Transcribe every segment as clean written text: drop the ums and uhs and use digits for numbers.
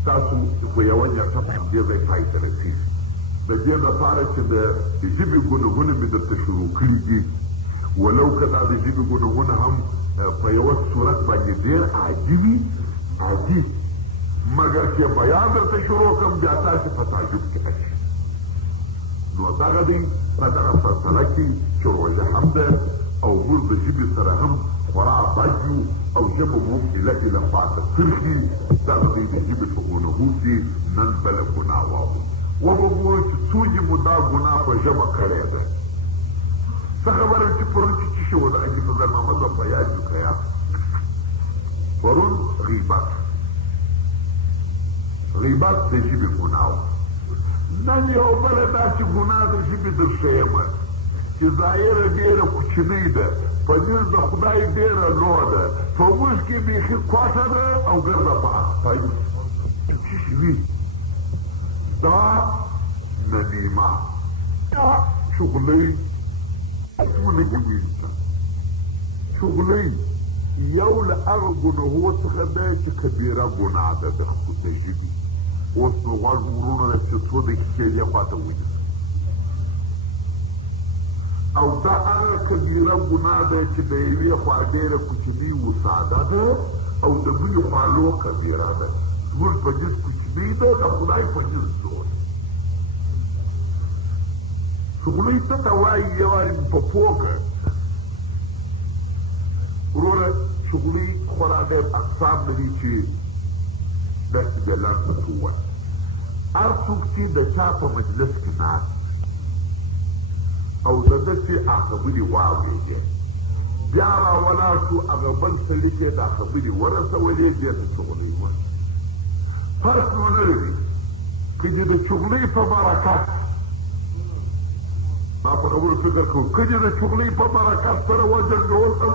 ستاسو په یوه نیټه په همدې ځای پای ته رسېږي. د دې دپاره چې د ژبې ګونهونه مې درته شروع کړي دي، ولو که دا د ژبې ګونهونه هم په یوه صورت باندې ډېر عادي وي، عادي، مګر چې بیان درته شروع کړم بیا تاسې په تعجب کې اچي. نو دغه دی په دغه فاصله کې چې روژه هم ده او موږ د ژبې سره هم خورا بد یو او ژبه مو ایله ایله خواته څرخي. دغه دی د ژبې په ګناهو کې نن بله ګناه واورو. وبه ووایو چې څو یې مو دا ګناه په ژبه کړې ده. څه خبره چې پرون چې څه شوي د حاجي فضل محمد به په یاد وي که یاد پرون غیبت د ژبې ګناه وه. نن یو بله داسې ګناه د ژبې در ښیمه چې ظاهره ډېره کوچنۍ ده، په نزد د خدای ډېره لویه ده، په موږ کې بیخي کوټه ده او ګرده په اخته وي. څه شي وي دا نمیمه یا چغلي ونه دې ویل چغلي یو له هغه ګناهو څخه دی چې کبیره ګناه ده د ژبې. اوس نو غوږ ورونه چې څو دقیقې دې خواته ونیسه او دا هغه کبیره ګناه دی چې د یوې خوا ډېره کوچنۍ و ساده ده او د بلې خوا لو کبیره ده. زموږ په جز کوچنۍ ده، د خدای په جز لوی. چغلي ته ته وایي یو وارې په پوکه وروره چغلي خورا ډېر اقسام لري چې داسې بې لاسه څه ووایي. هر څوک چې د چا په مجلس کې ناست او د ده چې خبرې واورېدې بیا راولاړ شو هغه بل سړي ته دا خبرې ورسولې دې ته چغلي وایي. فرق نو نه لري که دې د چغلي په برکت ما په خبرو فکر کوم که دې د چغلي په برکت سره وجنګول هم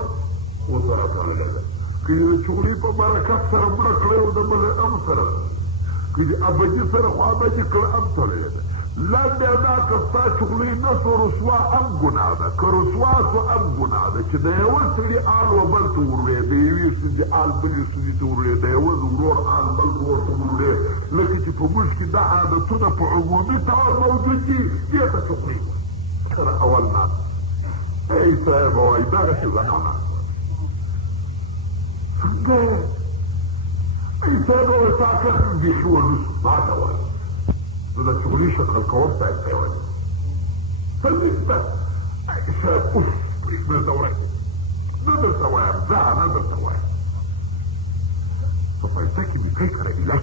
ورسره تړلی ده، که دې د چغلي په برکت سره مړه کړی او د بلې ام سره، که دې ابدي سره خو ابدي کړه هم تړلی ده. لنډه دا که ستا چغلي نه سو رسوا هم ګناه ده، که رسوا سو هم ګناه ده چې د یوه سړي آل و بل ته وروړې، د یوې ښځې آل بلې ښځې ته وروړې، د یوه ورور آل بل ورور ته وروړې، لکه چې په موږ کې دا عادتونه په عمومي طور موجود دي، دې ته چغلي سره اول ناست ای صاحب وایي دغسې زمانه څنګه ای صاحب وایي تا کس بیخي ولوسو ما ته وایي نو د چغلي شکل کوم صاحب ته یې وایي څنګه ده ای صاحب اوف پرېږدې درته وایي نه درته وایم ځه نه درته وایم په پیسه کې مې کوي کړی ایله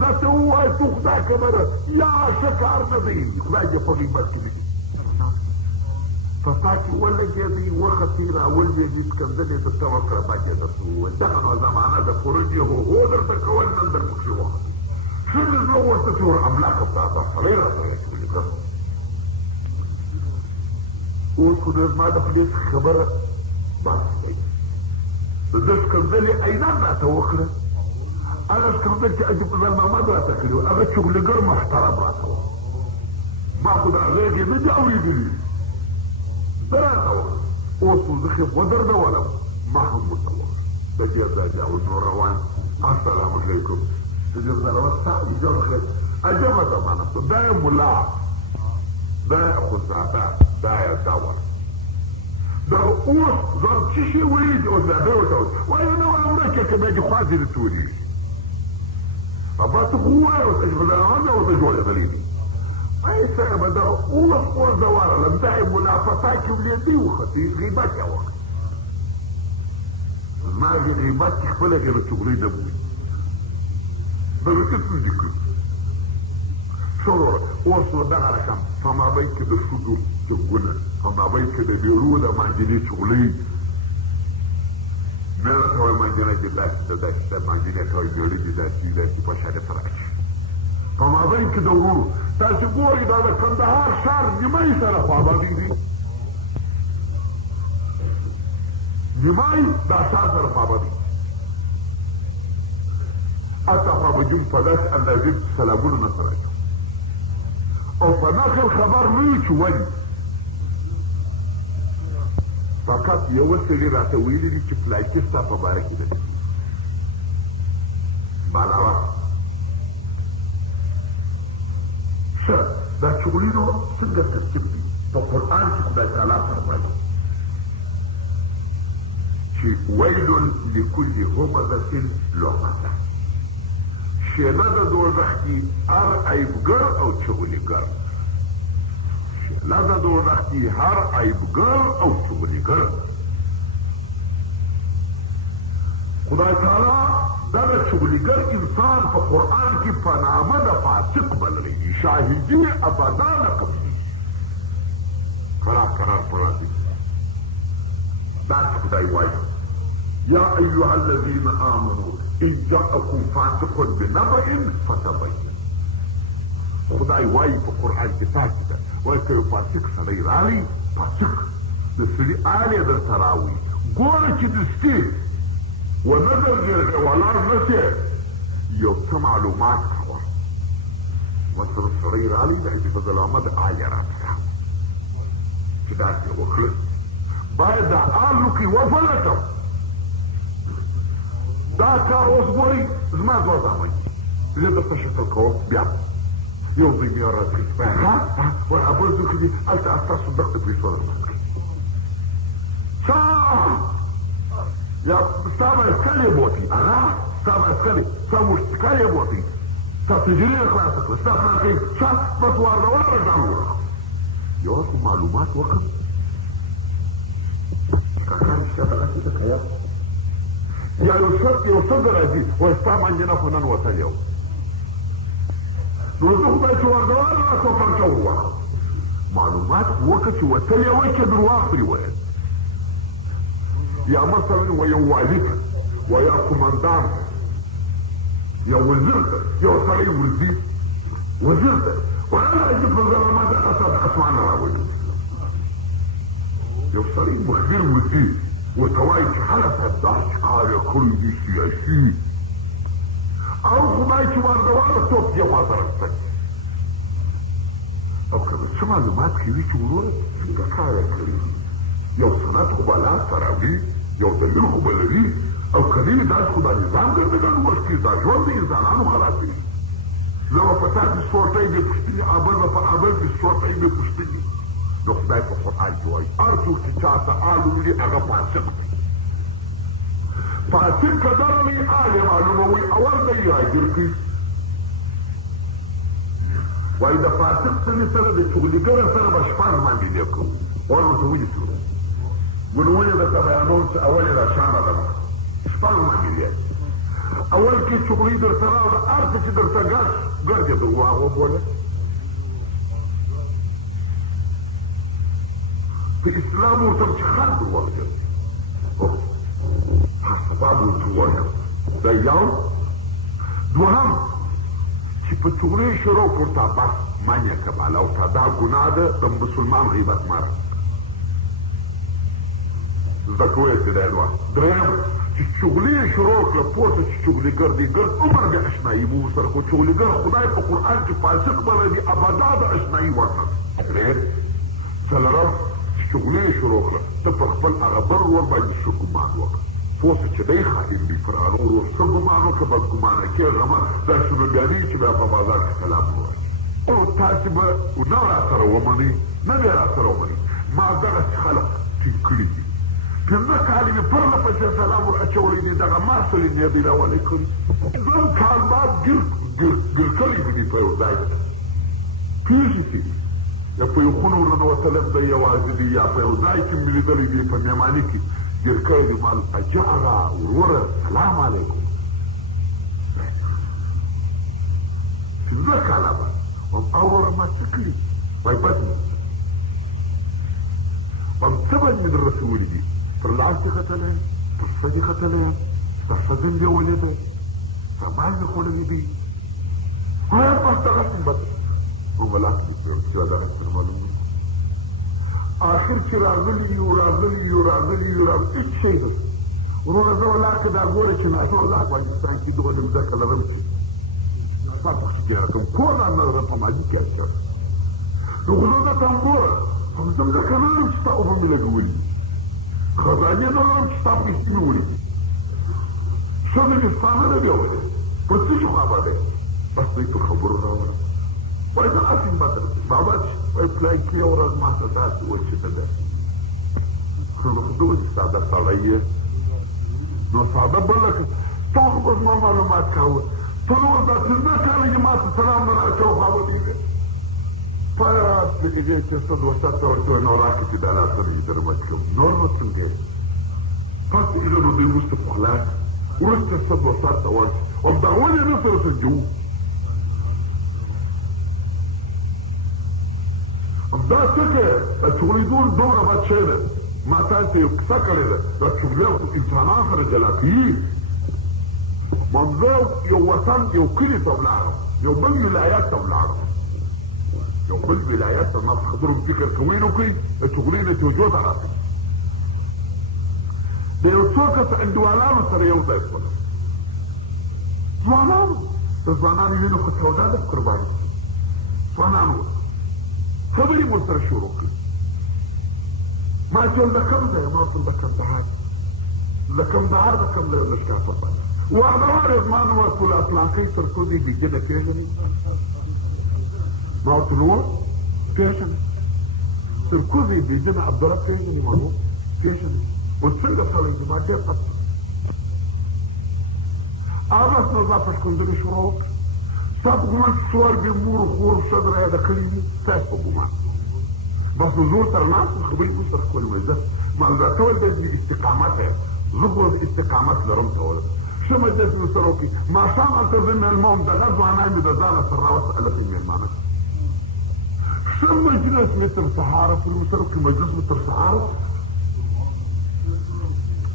داسې ووایه تو خدای خبره یا ښه کار نه دی خدای دې په غیبت کې دي په تا کې ولګېدی وختې راولوېدي سکندلې درته وکړه بد یې درته وویل دغه نو زمانه د خروج یې هو درته کول نن در پکښې وختې څنګه زه ورته چې ور حمله کړم دا سړی راته ولیکل اوس خو نو زما د خولې څخه خبره بس دی د ده سکندلې عینان راته وکړه هغه سکندل چې حاجي فضل محمد راته کړي وو هغه چغلګر محترم راته وو ما خو د هغې دې نه دي اورېدلي راته وکړه اوس نو زه ښې ودرنولم ما هم ورته وکړه د دې ځای جاوز نو روان السلام علیکم سجر زلوات ستا اجازه خیر عجبه زمانه تو دا یې ملا دا یې اخوزاده دا یې دور دغه اوس ځان څه شي ویلي دي اوزاده ورته وایي نه وایم نه چې که بیا دې خوا ځینې څه ویلي ابا ته خو ووایه ورته چې خدای رحمته ورته جوړېدلی دي ای صاحبه دغه اوس ورته ورغلم دا یې منافسه کې ولیدی وختې غیبت یې وکړ زما غیبت کې خپله غیره چغلۍ نه بوي دغه څه څه کړو شروع اوس نو دغه رقم په مابین کې د ښځو جنګونه په مابین کې د ډېرو د مانجنې چغلۍ مې راته وایي مانجنه کې داسې ده داسې ده مانجنې ته وایي ډېرې دي داسې داسې په شاګه سره اچي په مابین کې د ورونو تاسې ګورئ دا د کندهار ښار نیمایي سره خوابادي دي نیمایي دا ښار سره خوابادي حتی خوابدون په داسې اندازې سلامونه نه سره اچو او په نقل خبر نه وي چې ولې فقط یوه سړي راته ویلي دي چې فلایکي ستا په باره کې ده بالاوه ښه دا چغلي نو څنګه ترتیب دي په قرآن کې خدای تعالی فرمایي چې ویل لکل همزة لمزة شیله د دوزخ دي هر عیبګر او چغلیګر شیله د دوزخ دي هر عیبګر او چغلیګر خدای تعالی دغه چغلیګر انسان په قرآن کې په نامه د فاسق بللی شاهدي ابدا لقب دي قرار پراتی داسې خدای وایي یا ایها الذین آمنوا ان جاءکم فاسق بنبأ فتبین خدای وایي په قرآن کې تاسې ته وایي که یو فاسق سړی راغی فاسق د سړي آل یې درته راوړي ګوره چې دستي ونه درګرځې ولاړ نه شې یو څه معلومات کوه ورسره سړی راغلی دی چې په ظلامه د آل یې راته راوړي چې داسې وکړه باید د آلو کې وپلټم دا کار اوس ګورئ زما دوه زامن دي زه درته شکل کوم بیا یو ځای بیا راځي ور بل ځای کې دي هلته ستاسو دغه پیسو درمسکئ یا ستا بایسکل یې بوتي ستا بایسکل ستا موټرسایکل یې بوتي ستا تجربه یې خلاصه کړه ستا پلار کوي بس واردوله را ځان ووړه یو څه معلومات وکړم کاکا رښتیا دغسې ده که یا یا یو څه راځي وایي ستا باندې نه خو نن وتلی و نو زه خدای چې واردوله را څو پرچه ووهه معلومات وکړه چې وتلی وایي که درواغ پرې ویل یا مثلا و یو والي ته و یا قمندان یا وزیر ته یو سړی وزیر ته وهغه چې په ظلمه د اسمانه راولي یو سړی مخبر وزیر ورته وایي چې هلته داسې کار یې کړی دي سیاسي او خدای چې واردواله څوک یې ماته رسوي او که څه معلومات کې وي چې وروره څنګه کار یې کړی یو سند خو به لاسته راوړي یو دلیل خو به لري او که نه وي داسې خو دا نظام ګرځېدل وشکي دا ژوند د انسانانو خلاصوي زه به په تاسې سپورټۍ بې پوښتنې ابل به په ابل کې سپورټۍ بې پوښتنې نو خدای په قرآن کې وایي هر څوک چې چا ته آل وویلي هغه فاسق دی فاسق که درغلی آل یې معلوموي اول به یې راګیر کړي وایي د فاسق سړي سره د چغلیګره سره به شپږ معاملې کوو وایي ورته ونیسو ګنو ولې درته بیانوم چې اول یې راشانه ده شپږ معاملې اول کې چغلي درته راوړه هر څه چې درته ګرد یې درواغ وبوله په اسلام ورته چې خان درواغ ګرځي سبب ورته ووایم دا یو دوهم چې په چغلۍ شروع کړو تا بس منع کباله او تا دا ګناه ده د مسلمان غیبت مه زده کوی چې دی دوه درېیم چې چغلي یې شروع کړه پورته چې چغلیګر دی ګرد عمر بې اشنایي به ورسره خو چغلیګر خدای په قرآن کې فاسق بله دي ابدا د اشنایي وړ نه درې څلورم چې چغلي یې شروع کړه ته په خپل هغه بل ورور باندې ښه ګمان وکړه پوه شه چې دی خائن دی پر هغه ورور ښه ګمان وکړه بدګمانه کېږمه دا شنوګاني چې بیا په بازار کې کلام ووایي او تاسې به نه راسره ومنئ نه به یې راسره ومنئ ما دغسې خلق ټینګ کړي دي پنځه کاله مې پرله پسې سلام ور اچولی دي دغه ماسلې مې دی راولې کړي زم کال بعد ګر کړي مې دي په یو ځای پوهېږي چې یا په یو خونه ورننوتلی دی یوازې دي یا په یو ځای کې مې لیدلی دي په مېماني کې ګر کړی دي مال اجاره وروره سلام علیکم پنځه کاله بعد او وروره ما څه کړي وایي بد مې څه باید مې در رسولي دي پر لاس دې ختلی پر څه دې ختلی ستا ښځه مې ولیده سامان مې خوړلی دی هر بس دغسې بد او لاس مې چې دغسې معلوم دی آخر چې راغلي یو هېڅ شی ده وروره زه ولاړ که دا ګوره چې ناسه ولاړ افغانستان کې دغه مځکه لرم چې ما پخې کېره کوم کور رانه په مالي کې اچوه نو خو زه درته هم ګوره خو زه مځکه نه لرم چې ستا اوبه مې لګولي دي خزانې نه لرم چې ستا پیسې مې وړي دي ښځه مې ستا نه ده بیولې په څه شو خبره دی بس دوی په خبرو راوړم وایي داسې ماته بابا وایي پلای کې یو ورځ ماته داسې وایي چې ته داسې نو خو ته ولې ساده سړی یې نو ساده بله تا خو به زما معلومات کاوه ته نو دا پنځه کاله یې ماته سلام نه راچوه خاوندېږه پات پکې دی چې څه دوسته ته ورته وایي نو راکړه چې دا لاسونه یې در مچ کوم نور نو څنګه یې پات پکې نو دوی وروسته پخلاک وروسته څه دوسته ته ورشي او دا ولې نه سره سنجوو دا څه کې د چغلېدون دومره بد شی دی ما تاسو ته یو کیسه کړې ده دا چغلیان خو انسانان سره جلا کوي منځه یو وطن یو کلي ته ولاړم یو بل ولایت ته ولاړم یو بل ولایت ته ما په خبرو فکر کوئ نو کوي د چغلې نه توجه ته راځي د یو څو کسه انډیوالانو سره یو ځای شولم ځوانانو د ځوانانو وینو خو سودا ده قرباني ځوانانو خبرې مو سره شروع کړې ما چې د کوم ځای ما ورته د کندهار د کندهار د کوم ځای لښکر پر باندې وعدهوار یې زما نو ورته ویل پلانکۍ سرکوزي بیجنه پېژنې ما ورته وویل پېژنې سرکوزي بیجنه عبدالله پېژنې ما وویل پېژنې اوس څنګه سړی زما ډېر پت هغه نو زما په ښکنځلې شروع وکړه ستا په ګمان چې څوار بې مور خور ښځه راياده کړي دي ستاسې په ګمان بس نو زور سره ناست یم خبرې مو سره کول وایي زه مالګه کول دی د استقامت یم زه خو استقامت لرم کولی ښه مجلس مې سره وکړي ماښام هلته زه مېلمه وم دغه ځوانان مې د ځانه سره راوسته هلته یې مېلمانه ښه مجلس مې تر سهاره پورې مې سره وکړي مجلس مې تر سهاره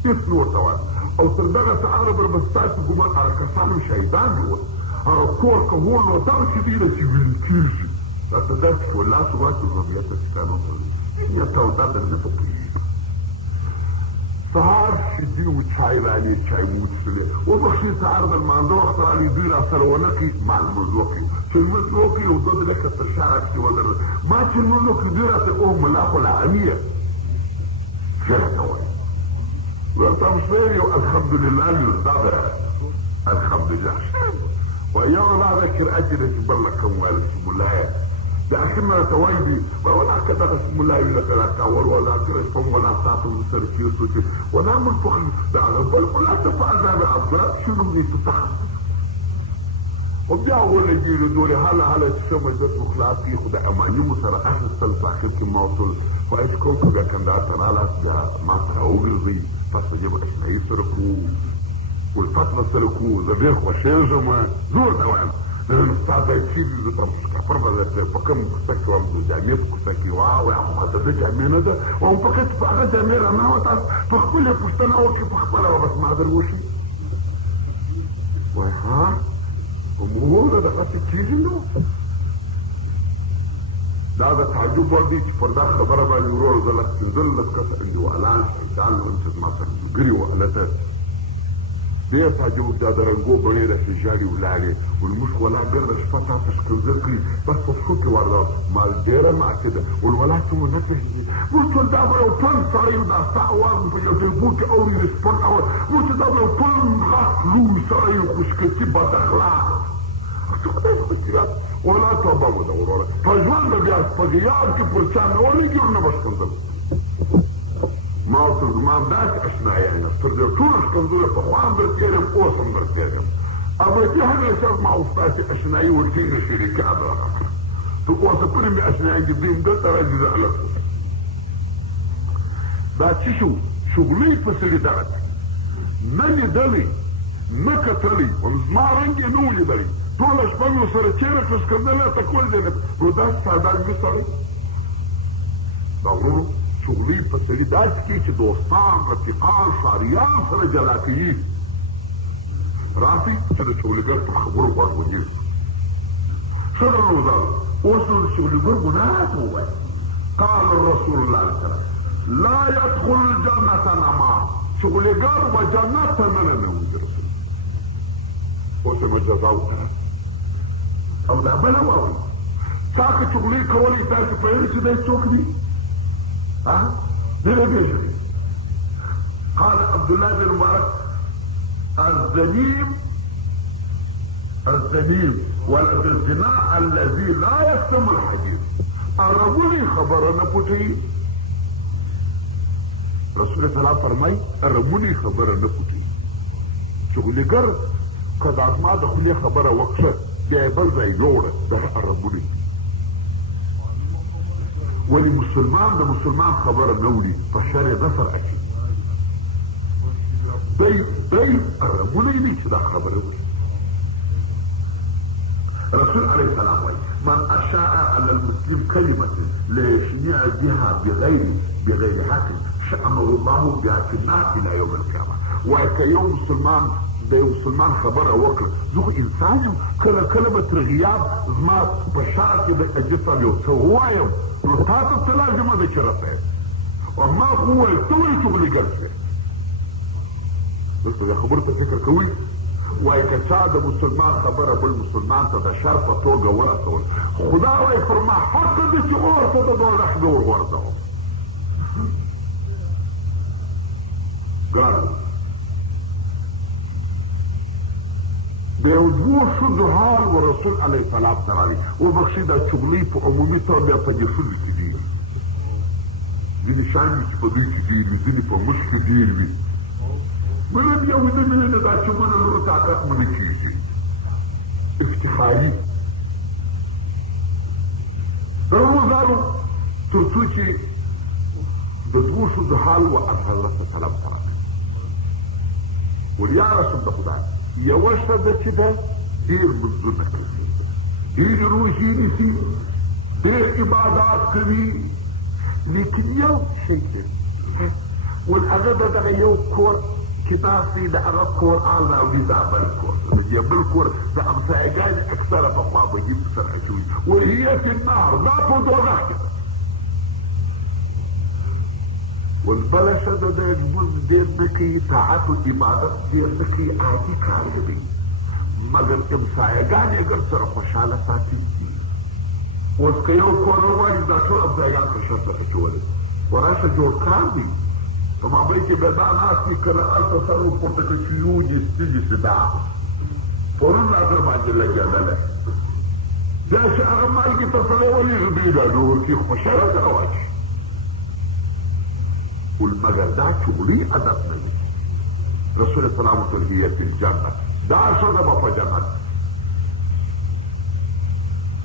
هېڅ مې ورته وایه او تر دغه سهاره پورې به ستاسې ګمان هغه کسان مې شهیدان مې ول کور کول نو دغه چې دی نه چې ویل کېږي راته داسې چې لاس واچوي نو بیا ته کتاب وکړي یا توده در نه په پوهېږم سهار شیدې و چای رالې چای مو وڅښلې وبخښئ سهار د لمانځه وخت رالې دوی را سره ونه کړي ما لمونځ وکړي چې لمونځ وکړي یو دوه لکه تر شا راکړي ولرل ما چې لمونځ وکړي دوی را سره او ملا خو لعني یې ښه راته وایي ورته هم شوی یو الحمدلله مې زده ده الحمدلله ويا لا ذكر أجل بل لكم والاسم الله ده أخيرا توايدي ولا كذا اسم الله إلا كذا كاور ولا كرسم ولا صاحب السركيوس ولا منفخ ده بل ولا تفعل ذا بعبد شنو بدي تتخذ وبيا أول يجي دوري هلا تسمى ذات مخلاصي خد أماني مسرحات السلسلة كم موصل فايش كوكو ده كان ده ترى ده ما تراوغ زي فاستجيب أشياء يسرقوا والفترة سلكوه زبير خوشيجما زور دوام لأن استاذ يتشيلي زي طبعا فرضا بكم كستاكي وامدو جامية كستاكي واو يا مخاطر ده جامية ده وهم فقط فقط جامية أنا وطاس فخبلي فستنا وكي فخبلا وبس ما أدروشي وها ومهورة ده قد تشيلي له ده تعجب وردي فردا خبرة بقى يورو زلك تنزل لك كسا عندي وعلان شيطان وانت ما تنجري وعلتات دې تعجب دا د رنګو بڼې د فشاري ولاړې والمش ولا ګرده شپه تا ته ښکنځل کړي بس په پښو کې ورغله مال ډېره ماتې ده والولا څومره نه پېژني موږ ټول دا به یو پل سړی دا ستا اواز په یو ټلیفون کې اوري د سپڼ اواز موږ چې دا به یو پل غټ لوی سړی خوشکچي بد اخلاق ولا توبه مو ده وروره په ژوند به بیا په غیاب کې پر چا نه ولګي ورنه به ښکنځل ما ورته زما داسې اشنایي یم تر دې ټولو ښکنځلو پخوا هم درتېرم اوس هم درتېرم ابدي همیشه زما او ستاسې اشنایي ورټینګه شریکه ده تر اوسه پورې مې اشنایي دي بیم دلته راځي زه هلک دا څه شو شغلې په سړي دغه نه لیدلی نه کتلی زما رنګ یې نه و لیدلی ټوله شپه مې ورسره چېرې کړه ښکنځلې ته کول دی نو داسې ساده مې سړی دا ورونو شغلې په سړي داسې کې چې دوستان رفیقان ښاریان سره جلا کوي راسي چې د شغلګر په خبرو غوږ ونیسي ښه ده نو زه اوس نو د شغلګر ګناه ووایه قال رسول الله سره لا يدخل الجنة نمام شغلګر به جنت ته نه ننوځي اوس یې مجزا وکړه او دا بله واورئ تا که شغلې کولی تاسې پوهېږئ چې دی څوک دی قال عبد الله بن مبارك الذنيب الزنيم والزنا الذي لا يختم الحديث عربوني خبره نه پټوي. رسول الله فرمای عربوني خبره نه پټوي. چغليګر که د ازما د خولې خبره وکړه بیا یې بل ځای یوړه دغه عربوني. ولې مسلمان د مسلمان خبره نه وړي په شر یې ظفر اچي. دی عربوني نه چې دا خبره وکړي. رسول عليه السلام وایي من اشاء على المسلم كلمه ليشنع بها بغير حق شأنه الله بها في النار الى يوم القيامه. وایي که یو مسلمان د یو مسلمان خبره وکړه زه خو انسان یم کله کله به تر غیاب زما په شا کې د جسم یو څه ووایم نو تا ته څه لازمه ده چې رسې او ما خو وویل ته ولې چغليګر شوې. دلته د خبرو ته فکر کوئ. وایي که چا د مسلمان خبره بل مسلمان ته د شر په توګه ورسول خدا وایي پر ما حق ده چې اور ته د دوزخ نه ورغورځوم. ګرانو د یو دوو ښځو حال و رسول علیه السلام ته راغی. وبخښئ دا چغلي په عمومي طور بیا په دې ښځو کې ډېر وي. ځینې شیان وي چې په دوی کې ډېر وي ځینې په موږ کې ډېر وي. بله بیا ویده مینه نه دا چې منه نورو طاقت منه کېږي افتخاري. د روزانو تر څو چې د دوو ښځو حال و از حضرت سلام ته راغی. ولیا رسول د خدای یوه ښځه چې ده ډېر منځونه کوي ډېرې روژې نیسي ډېر عبادات کوي لیکن یو شی دی ول هغه به دغه یو کور چې داسې د هغه کور آل راوړي دا بل کور د دې بل کور د همسایګانې اکثره په خوابدي سره اچوي وهي فی النار دا په دوزخ کې ده. والبله ښځه د لمونځ ډېر نه کوي طاعت و عبادت ډېر نه کوي عادي کار کوي مګر همسایګانې ګر سره خوشحاله ساتي. اوس که یو کور وغواړي دا ټول همسایګان په شرطه اچولی وراشه جوړ کار دی په مابین کې بیا دا ناست وي کله هلته سر ورپورته کړه چې یوجې ستږي دا پرون نظر باندې لګېدلی بیا چې هغه مالګې ته سړی ولېږي دوی ډاډه ورکړي خوشحاله سره واچي. والمگر دا چغلي ادب نه وي. رسول السلام تلهیه فی الجنه دا ښځه به په جنت.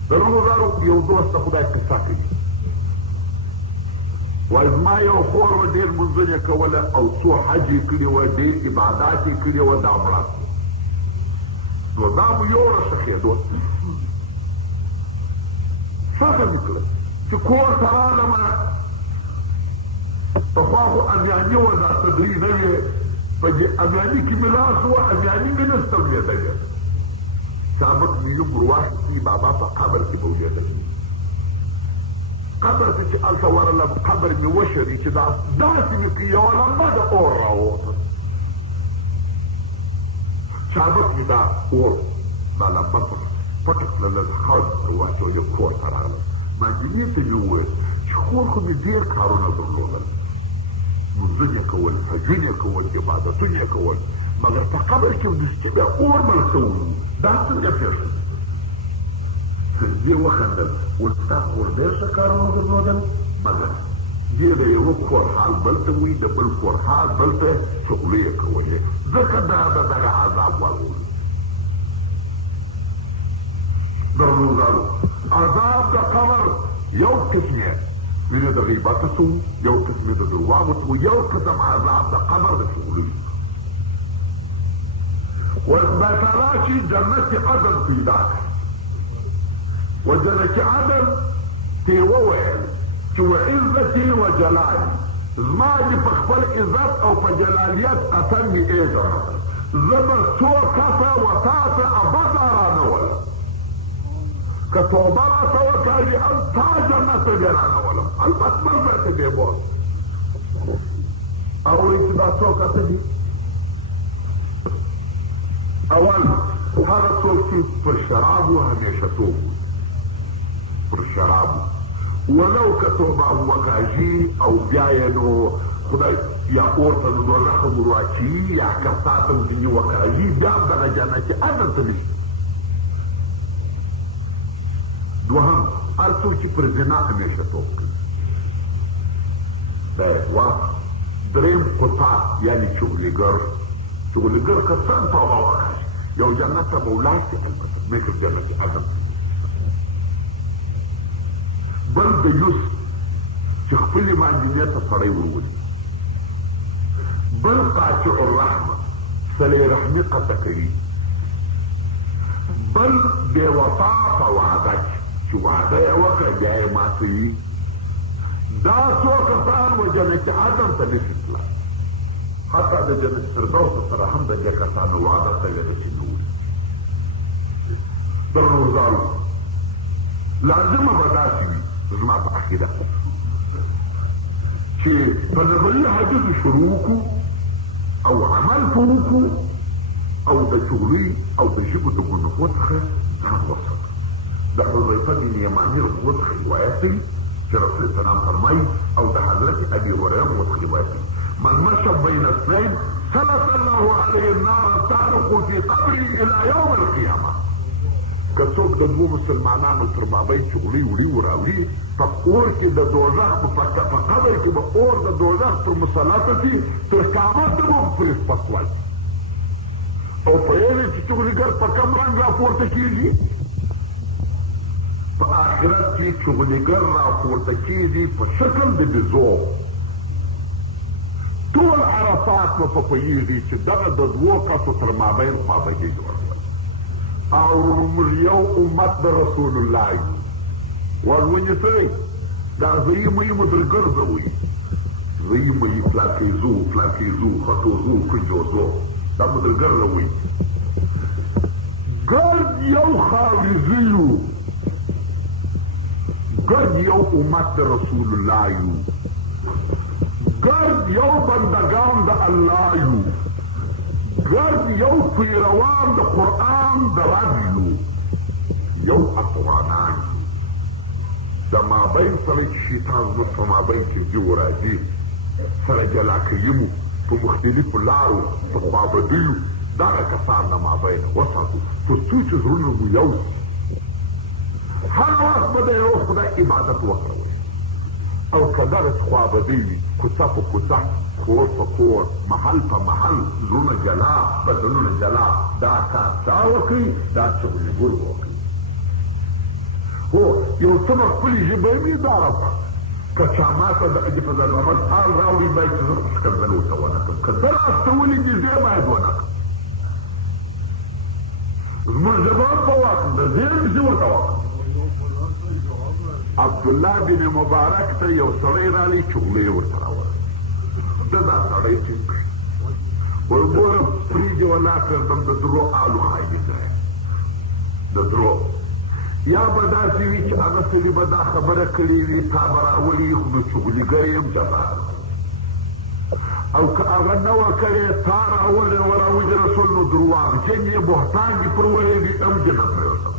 د روزانو یو دوست د خدای قصه کوي وایي زما یو خور وه ډېر لمونځونه یې کوله او څو حج یې کړي وه ډېر عبادات یې کړي وه دا مړه نو دا مو یوړه ښخېدو فکر مې کړه چې کور ته راغلمه پخوا خو امیاني وه دا صدري نه وې په دې امیاني کې مې لاس وه امیاني مې نه ستولیدلې چابک مې نوم ورواخیستي بابا په قبر کې به ولیدلې قبر ته چې هلته ورغلم قبر مې وشري چې داسې مې که یوه لمبه د اور راووته چابک مې دا اور دا لمبه پټه کړله خاورې ته واچولې کور ته راغلم ماجینې ته مې وویل چې خور خو مې ډېر کارونه درلودل لمونځونه یې کول حجونه یې کول عبادتونه یې کول مګر په قبر کې داسې بیا اور بل څه وو دا څنګه پېښ شو. دې وخندل ول ستا خور ډېر ښه کارونه درلودل مګر دې د یوه کور حال بل ته وایي د بل کور حال بل ته چغلې یې کولې ځکه دا د دغه عذاب ورغولي. درلودلو عذاب د قبر یو قسم یې وینې د غیبت سو یو قسم یې د درواغو سو یو قسم عذاب د قبر د چغلې خدای تعالی چې جنت عدن پیدا کړ وجنت عدن ته یې وویل چې وعزتي وجلالي زما دې په خپل عزت او په جلالیت قسم مې ایږدم زه به څو کسه وتا ته ابده رانولم که توبه راته وکړې او تا جنت ته بیا رانولم البته بل ځای ته بې بوس او وایي چې دا څو کسه دي اول هغه څوک چې پر شرابو همیشه توب وي پر شرابو ولو که توبه وکاږي او بیا یې نو خدای یا اور ته د دوزخ ور واچوي یا که ساعت هم ځینې وکاږي بیا هم دغه جنت عدن ته نشته دوهم هر څوک چې پر زنا همیشه توب کوي دا یې واقع. دریم قطاع یعنی چغلیګر که څنګه توبه وکړي یو جنت ته به ولاړ شي البته مثل جنت عدن. بل دیوس چې خپلې ماندینې ته سړی ورولي. بل قاطع الرحمه صلې رحمي قطع کوي. بل بې وفا په وعده چې وعده یې وکړه بیا یې ماتوي. دا څو کسان و جنت عدن ته نشي تللی. حتی د جنت فردوس سره هم د دې کسانو وعده کوي چې نه وړي. درنوزارو لازمه به داسې وي زما په عقیده چې په نظري حدیث شروع وکړو او عمل په وکړو او د شغلي او د ژبو د ګناهو څخه ځان وساتو. د حذیفه بن یماني رضی روایت دی چې رسول سلام فرمایي او د حضرت ابي هريره روایت دی من مشى بين اثنين سلط الله عليه النار تعرق في قبره الى يوم القيامه. که څوک د دوو مسلمانانو تر بابۍ چغلي وړي وراوړي په اور کې د دوزخ په قبر کې به اور د دوزخ پر مسلطه شي تر قیامت به هم پرې سپکوي. او پوهېږئ چې چغليګر په کوم رنګ راپورته کېږي؟ په آخرت کې چغليګر راپورته کېږي په شکل د بزو. ټول عرفات به په پوهېږي چې دغه د دوو کسو تر مابین خوابګي جوړه او موږ یو امت د رسول الله یو. ورونیسئ دا زیمه یې مو در ګرځوئ. زیمه یې فلاکیزو خطوزو کنجوزو دا مو در ګرځوئ. ګرد یو خاوریزي یو. ګرد یو امت د رسول الله یو. ګرد یو بندگان د الله یو. ګرد یو پیروان د قرآن د رب یو. یو افغانان یو. د مابین سره چې شیطان زموږ په مابین کې ځي وراځي سره جلا کوي مو په مختلفو لارو په خوابدیو دغه کسان د مابین وساتو تر څو چې زړونه مو یو شي. هر وخت به د یو خدای عبادت وکړئ. او که دغسې خوابدی وي کوڅه په کوڅه کور په کور محل په محل زړونه جلا بدنونه جلا دا کار چا وکړي دا چغليګر وکړي. هو یو څه به خپلې ژبه وي دا راوړه. که چا ماته د حاجي فضل محمد حال راوړي باید چې زه ښکنځل ورته ونه کړم. که زه راستولي دي زه باید ونه کړم. زموږ ژبه هم په واک ده زه هم زه ورته وکړم. عبدالله بن مبارک ته یو سړی رالی چغلې ورته راوړه. ده دا سړی ټینګ کړي. ورګوره پرېږدې ولا کردم د درو آلو خایي ځای د درو یا به داسې وي چې هغه سړي به دا خبره کړې وي تا به راولي خو نو چغليګر یم جزا او که هغه نه وه کړې تا راولې وراوي د رسول نو درواغجن یې بهتان دي پر ویلي هم جنت پرېوتم.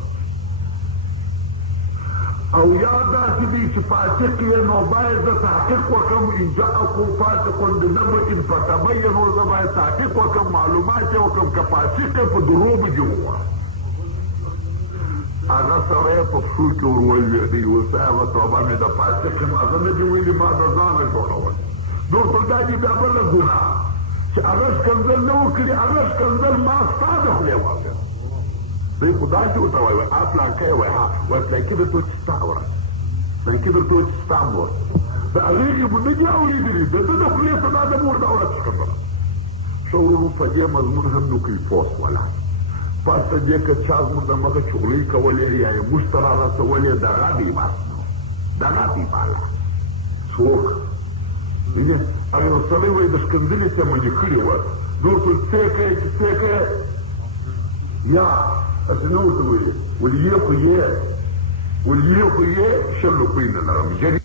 او یا داسې دی چې فاسق یې نو باید زه تحقیق وکړم. ان جاءکم فاسق بنبأ فتبینوا زه باید تحقیق وکړم معلومات یې وکړم که فاسق یې په دروغو دې ووایه. هغه سړی په پښو کې ور ولوېدی اوس هغه توبه مې د فاسق یم هغه نه دي ویلي ما د ځانه جوړول. نور خو دا دي بیا بله ګناه چې هغه ښکنځل نه وکړي. هغه ښکنځل ما ستا د خولې واخېږه. دوی خو داسې ورته وایي وایي پلانکی یې وایي وایي پلانکي درته وایي چې ستا وړه پلانکي درته وایي چې ستا مور د هغې غږ نه دي اورېدلي د ده د خولې څه دا د مور دا ورځ خبره. ښه ورو په دې مضمون هم نو کوي پوس ولا پاسته دې که چا زموږ د مخه چغلۍ کولې یا یې موږ ته را رسولې دغه دې بس دغه دې بالا څوک هغه یو سړی وایي د ښکنځلې تمنې کړې وه نور ټول څه کوې چې څه کوې یا هسې نه ورته ویلې ولې یې خو یې شل روپۍ نه لرم